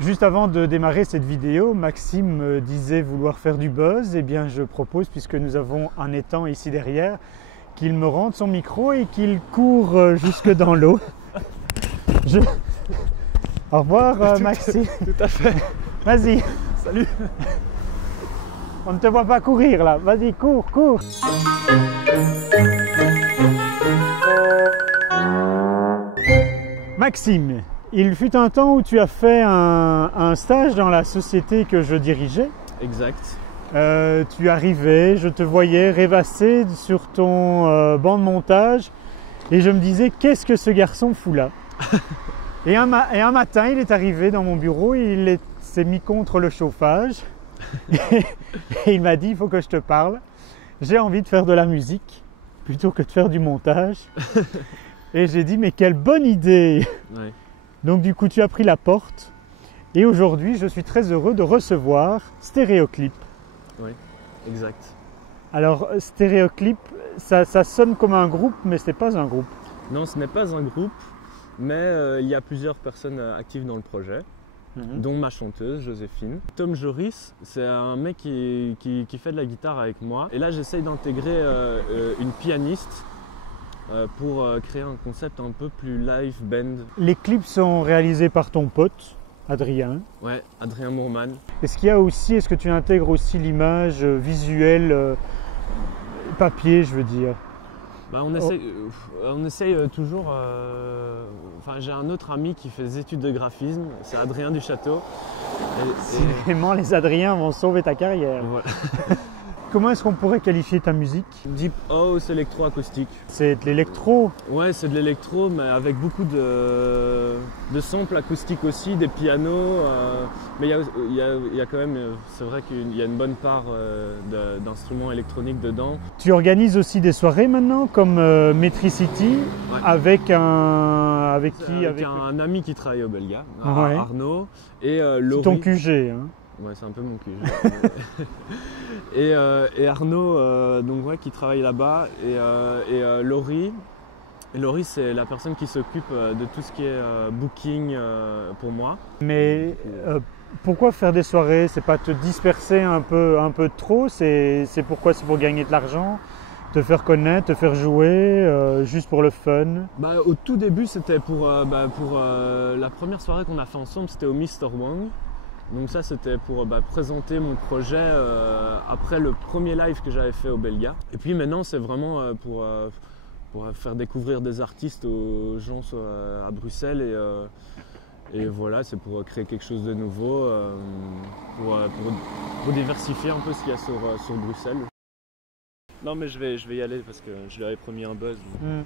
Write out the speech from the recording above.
Juste avant de démarrer cette vidéo, Maxime me disait vouloir faire du buzz. Eh bien, je propose, puisque nous avons un étang ici derrière, qu'il me rende son micro et qu'il court jusque dans l'eau. Au revoir, Maxime. Tout à fait. Vas-y. Salut. On ne te voit pas courir là. Vas-y, cours, cours. Maxime, il fut un temps où tu as fait un stage dans la société que je dirigeais. Exact. Tu arrivais, je te voyais rêvasser sur ton banc de montage et je me disais, qu'est-ce que ce garçon fout là? et un matin, il est arrivé dans mon bureau, il s'est mis contre le chauffage et il m'a dit, il faut que je te parle. J'ai envie de faire de la musique plutôt que de faire du montage. Et j'ai dit, mais quelle bonne idée! Ouais. Donc du coup, tu as pris la porte. Et aujourd'hui, je suis très heureux de recevoir Stéréoclip. Oui, exact. Alors, Stéréoclip, ça sonne comme un groupe, mais ce n'est pas un groupe. Non, ce n'est pas un groupe, mais il y a plusieurs personnes actives dans le projet, dont ma chanteuse, Joséphine. Tom Joris, c'est un mec qui fait de la guitare avec moi. Et là, j'essaye d'intégrer une pianiste pour créer un concept un peu plus live band. Les clips sont réalisés par ton pote, Adrien. Ouais, Adrien Moorman. Est-ce que tu intègres aussi l'image visuelle, papier, je veux dire? Bah, on essaye toujours. Enfin, j'ai un autre ami qui fait des études de graphisme, c'est Adrien Duchâteau. Décidément, les Adriens vont sauver ta carrière. Voilà. Comment est-ce qu'on pourrait qualifier ta musique? Deep House électro-acoustique. C'est de l'électro? Ouais, c'est de l'électro, mais avec beaucoup de samples acoustiques aussi, des pianos. Mais il y a quand même, c'est vrai qu'il y a une bonne part d'instruments électroniques dedans. Tu organises aussi des soirées maintenant, comme Metricity, Ouais. avec un ami qui travaille au Belga, Ouais. Arnaud, et Laurie. ton QG. Hein. Ouais, c'est un peu mon QG. et Arnaud, donc, ouais, qui travaille là-bas, et Laurie. Et Laurie, c'est la personne qui s'occupe de tout ce qui est booking pour moi. Mais pourquoi faire des soirées? C'est pas te disperser un peu trop? C'est pourquoi? C'est pour gagner de l'argent, te faire connaître, te faire jouer, juste pour le fun? Bah, au tout début, c'était pour la première soirée qu'on a fait ensemble, c'était au Mr. Wang. Donc ça, c'était pour présenter mon projet après le premier live que j'avais fait au Belga. Et puis maintenant, c'est vraiment pour faire découvrir des artistes aux gens à Bruxelles. Et voilà, c'est pour créer quelque chose de nouveau, pour diversifier un peu ce qu'il y a sur Bruxelles. Non, mais je vais y aller parce que je lui avais promis un buzz. Mm.